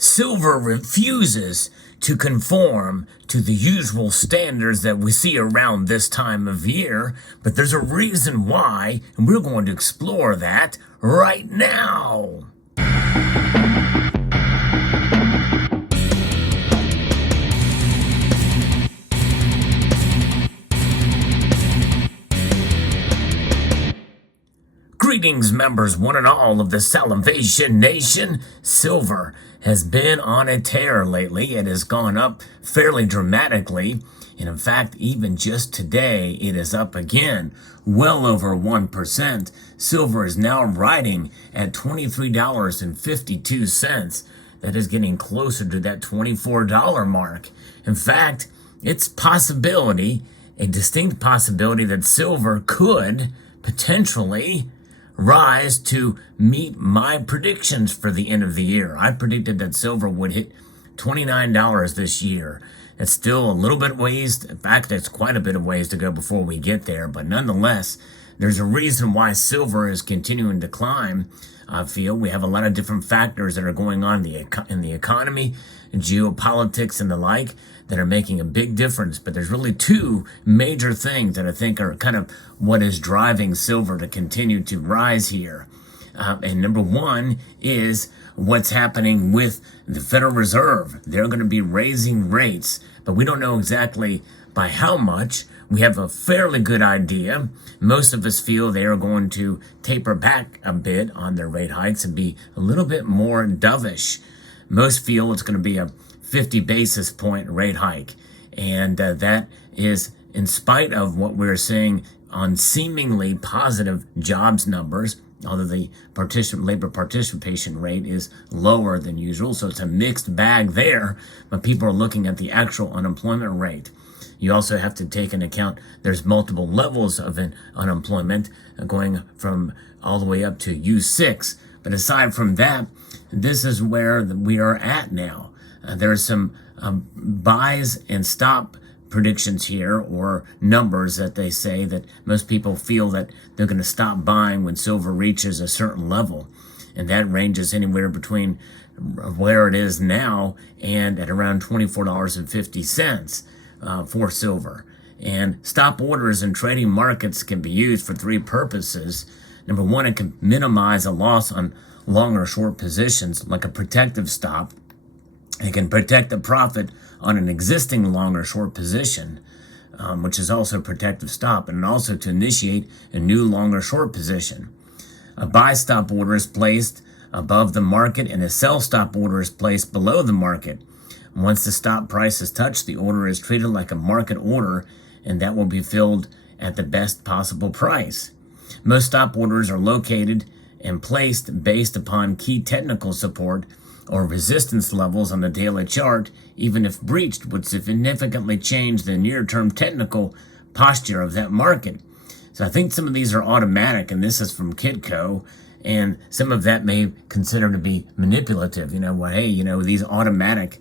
Silver refuses to conform to the usual standards that we see around this time of year, but there's a reason why, and we're going to explore that right now. Greetings, members, one and all of the Salvation Nation. Silver has been on a tear lately. It has gone up fairly dramatically. And in fact, even just today, it is up again, well over 1%. Silver is now riding at $23.52. That is getting closer to that $24 mark. In fact, it's a distinct possibility that silver could potentially rise to meet my predictions for the end of the year. I predicted that silver would hit $29 this year. It's still a little bit ways, in fact, it's quite a bit of ways to go before we get there, but nonetheless, there's a reason why silver is continuing to climb. I feel we have a lot of different factors that are going on in the economy, geopolitics, and the like that are making a big difference. But there's really two major things that I think are kind of what is driving silver to continue to rise here. And number one is what's happening with the Federal Reserve. They're going to be raising rates, but we don't know exactly by how much. We have a fairly good idea. Most of us feel they are going to taper back a bit on their rate hikes and be a little bit more dovish. Most feel it's going to be a 50 basis point rate hike. And that is in spite of what we're seeing on seemingly positive jobs numbers, although the labor participation rate is lower than usual. So it's a mixed bag there, but people are looking at the actual unemployment rate. You also have to take into account there's multiple levels of unemployment going from all the way up to U6. But aside from that, this is where we are at now. There are some buys and stop predictions here, or numbers that they say that most people feel that they're going to stop buying when silver reaches a certain level. And that ranges anywhere between where it is now and at around $24.50 for silver. And stop orders in trading markets can be used for three purposes. Number one, it can minimize a loss on long or short positions, like a protective stop. It can protect the profit on an existing long or short position, which is also a protective stop, and also to initiate a new long or short position. A buy stop order is placed above the market, and a sell stop order is placed below the market. Once the stop price is touched, the order is treated like a market order, and that will be filled at the best possible price. Most stop orders are located and placed based upon key technical support or resistance levels on the daily chart, even if breached, would significantly change the near-term technical posture of that market. So I think some of these are automatic, and this is from Kitco, and some of that may consider to be manipulative. These automatic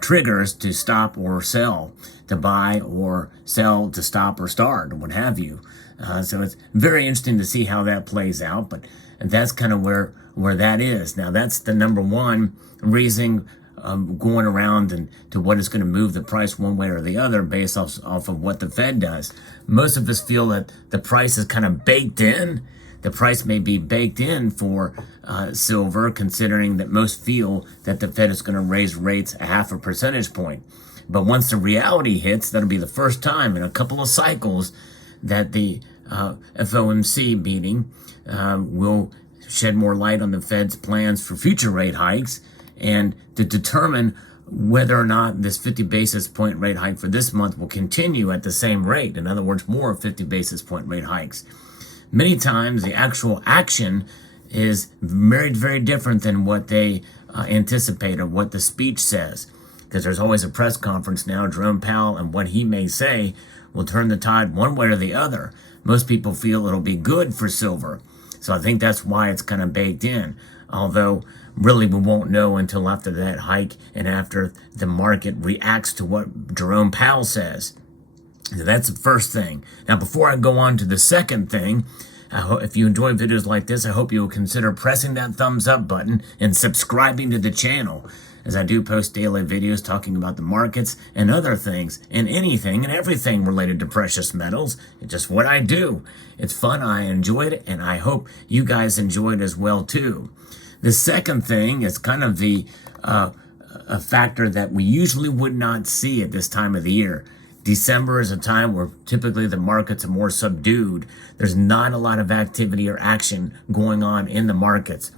triggers to stop or sell, to buy or sell, to stop or start, or what have you. So it's very interesting to see how that plays out, but that's kind of where that is. Now, that's the number one reason going around and to what is going to move the price one way or the other based off of what the Fed does. Most of us feel that the price is kind of baked in. The price may be baked in for silver, considering that most feel that the Fed is going to raise rates a 0.5 percentage point. But once the reality hits, that'll be the first time in a couple of cycles that the FOMC meeting will shed more light on the Fed's plans for future rate hikes, and to determine whether or not this 50 basis point rate hike for this month will continue at the same rate. In other words, more 50 basis point rate hikes. Many times the actual action is very, very different than what they anticipate or what the speech says, because there's always a press conference now. Jerome Powell and what he may say will turn the tide one way or the other. Most people feel it'll be good for silver. So I think that's why it's kind of baked in. Although really we won't know until after that hike and after the market reacts to what Jerome Powell says. So that's the first thing. Now, before I go on to the second thing, if you enjoy videos like this, I hope you will consider pressing that thumbs up button and subscribing to the channel. as I do post daily videos talking about the markets and other things and anything and everything related to precious metals. It's just what I do. It's fun. I enjoy it, and I hope you guys enjoy it as well too. The second thing is kind of a factor that we usually would not see at this time of the year. December is a time where typically the markets are more subdued. There's not a lot of activity or action going on in the markets.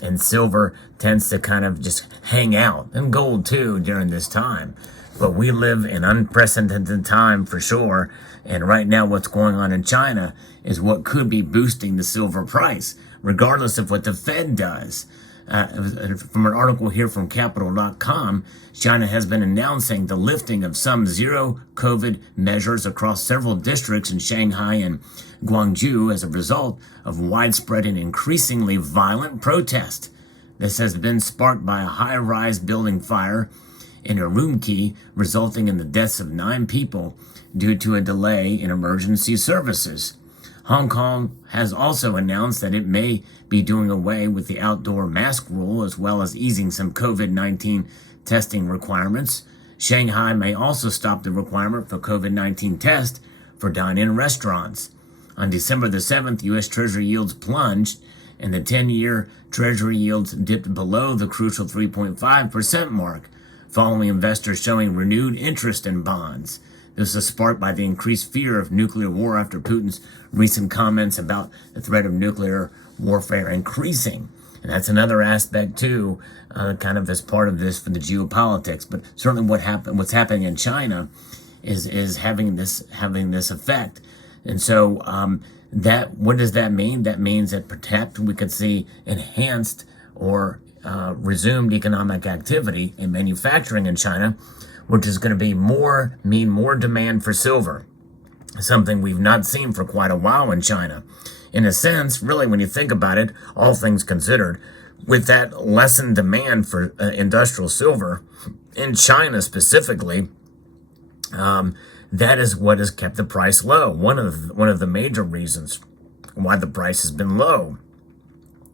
And silver tends to kind of just hang out, and gold too during this time. But we live in unprecedented time for sure. And right now what's going on in China is what could be boosting the silver price, regardless of what the Fed does. From an article here from Capital.com, China has been announcing the lifting of some zero COVID measures across several districts in Shanghai and Guangzhou as a result of widespread and increasingly violent protest. This has been sparked by a high-rise building fire in Urumqi, resulting in the deaths of 9 people due to a delay in emergency services. Hong Kong has also announced that it may be doing away with the outdoor mask rule, as well as easing some COVID-19 testing requirements. Shanghai may also stop the requirement for COVID-19 test for dine-in restaurants. On December the 7th, U.S. Treasury yields plunged, and the 10-year Treasury yields dipped below the crucial 3.5% mark, following investors showing renewed interest in bonds. This was sparked by the increased fear of nuclear war after Putin's recent comments about the threat of nuclear warfare increasing. And that's another aspect too, kind of as part of this for the geopolitics. But certainly what's happening in China is having this effect. And so what does that mean? That means that perhaps we could see enhanced or resumed economic activity in manufacturing in China, which is going to mean more demand for silver, something we've not seen for quite a while in China. In a sense, really, when you think about it, all things considered, with that lessened demand for industrial silver in China specifically, that is what has kept the price low. One of the major reasons why the price has been low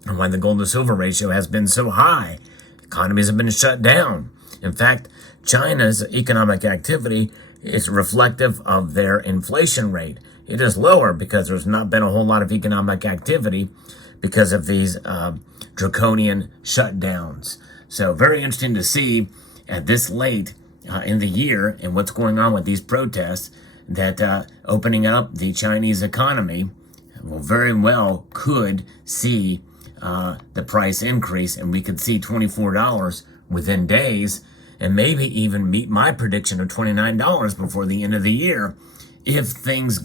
and why the gold to silver ratio has been so high. Economies have been shut down. In fact, China's economic activity is reflective of their inflation rate. It is lower because there's not been a whole lot of economic activity because of these draconian shutdowns. So very interesting to see at this late in the year and what's going on with these protests, that opening up the Chinese economy will very well could see the price increase, and we could see $24 within days, and maybe even meet my prediction of $29 before the end of the year if things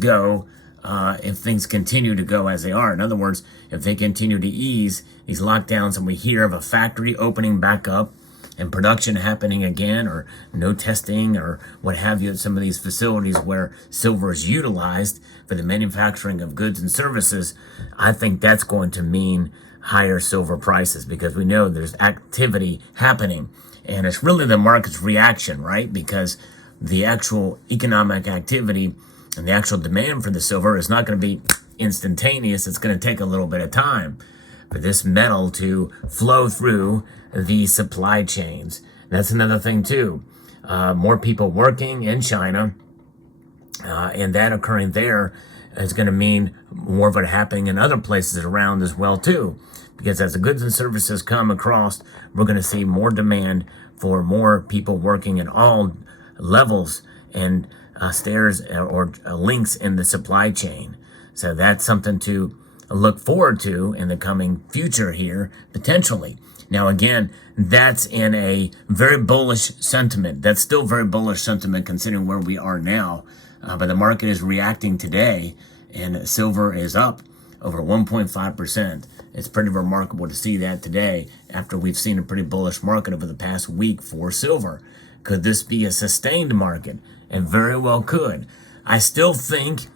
continue to go as they are. In other words, if they continue to ease these lockdowns and we hear of a factory opening back up and production happening again, or no testing or what have you at some of these facilities where silver is utilized for the manufacturing of goods and services, I think that's going to mean higher silver prices, because we know there's activity happening. And it's really the market's reaction, right? Because the actual economic activity and the actual demand for the silver is not going to be instantaneous. It's going to take a little bit of time for this metal to flow through the supply chains. That's another thing too. More people working in China, and that occurring there is going to mean more of it happening in other places around as well too. Because as the goods and services come across, we're going to see more demand for more people working in all levels and stairs or links in the supply chain. So that's something to look forward to in the coming future here, potentially. Now, again, that's in a very bullish sentiment. That's still very bullish sentiment considering where we are now. But the market is reacting today, and silver is up over 1.5%. It's pretty remarkable to see that today after we've seen a pretty bullish market over the past week for silver. Could this be a sustained market? And very well could. I still think,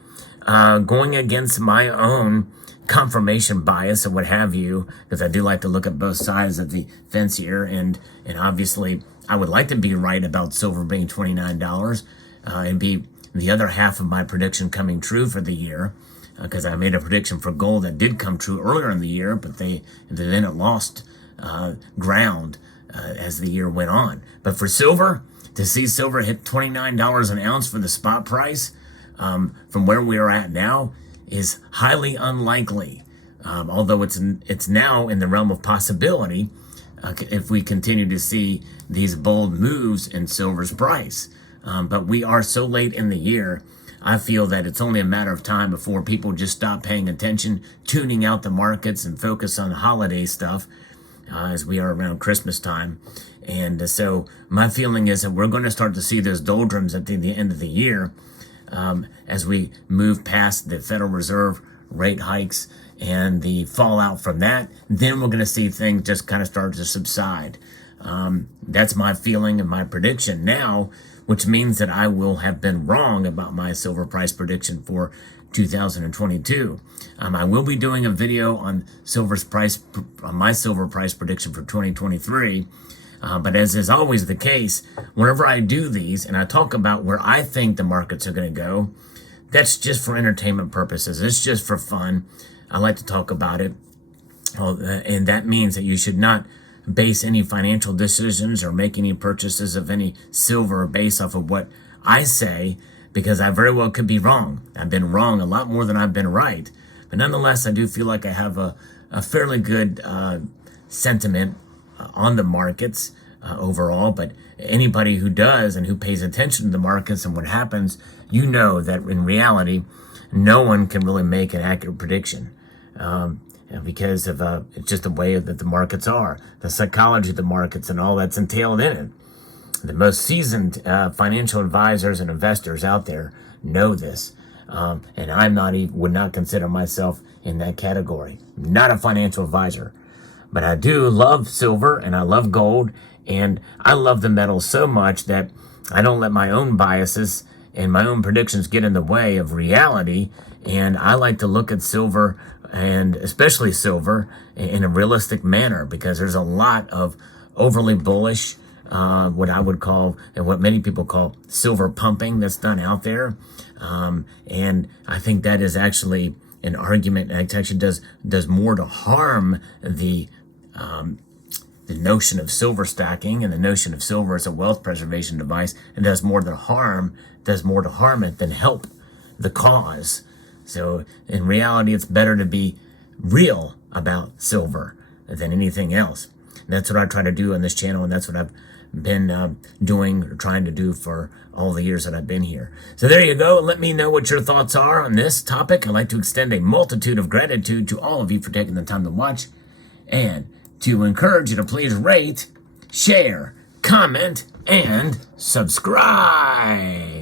going against my own confirmation bias or what have you, because I do like to look at both sides of the fence here, and obviously I would like to be right about silver being $29 and be the other half of my prediction coming true for the year, because I made a prediction for gold that did come true earlier in the year, but then it lost ground as the year went on. But for silver, to see silver hit $29 an ounce for the spot price from where we are at now is highly unlikely. Although it's now in the realm of possibility if we continue to see these bold moves in silver's price. But we are so late in the year, I feel that it's only a matter of time before people just stop paying attention, tuning out the markets and focus on holiday stuff as we are around Christmas time. And so my feeling is that we're going to start to see those doldrums at the end of the year as we move past the Federal Reserve rate hikes and the fallout from that. Then we're going to see things just kind of start to subside. That's my feeling and my prediction now, which means that I will have been wrong about my silver price prediction for 2022. I will be doing a video on my silver price prediction for 2023. But as is always the case, whenever I do these and I talk about where I think the markets are going to go, that's just for entertainment purposes. It's just for fun. I like to talk about it. And that means that you should not base any financial decisions or make any purchases of any silver based off of what I say, because I very well could be wrong. I've been wrong a lot more than I've been right. But nonetheless, I do feel like I have a fairly good sentiment on the markets overall. But anybody who does and who pays attention to the markets and what happens, you know that in reality, no one can really make an accurate prediction. Because of it's just the way that the markets are, the psychology of the markets and all that's entailed in it. The most seasoned financial advisors and investors out there know this. And I'm would not consider myself in that category. Not a financial advisor. But I do love silver and I love gold. And I love the metals so much that I don't let my own biases and my own predictions get in the way of reality. And I like to look at silver, and especially silver, in a realistic manner, because there's a lot of overly bullish, what I would call, and what many people call, silver pumping that's done out there. And I think that is actually an argument that actually does more to harm the notion of silver stacking and the notion of silver as a wealth preservation device, and does more to harm it than help the cause. So in reality, it's better to be real about silver than anything else. And that's what I try to do on this channel, and that's what I've been doing or trying to do for all the years that I've been here. So there you go. Let me know what your thoughts are on this topic. I'd like to extend a multitude of gratitude to all of you for taking the time to watch, and to encourage you to please rate, share, comment, and subscribe.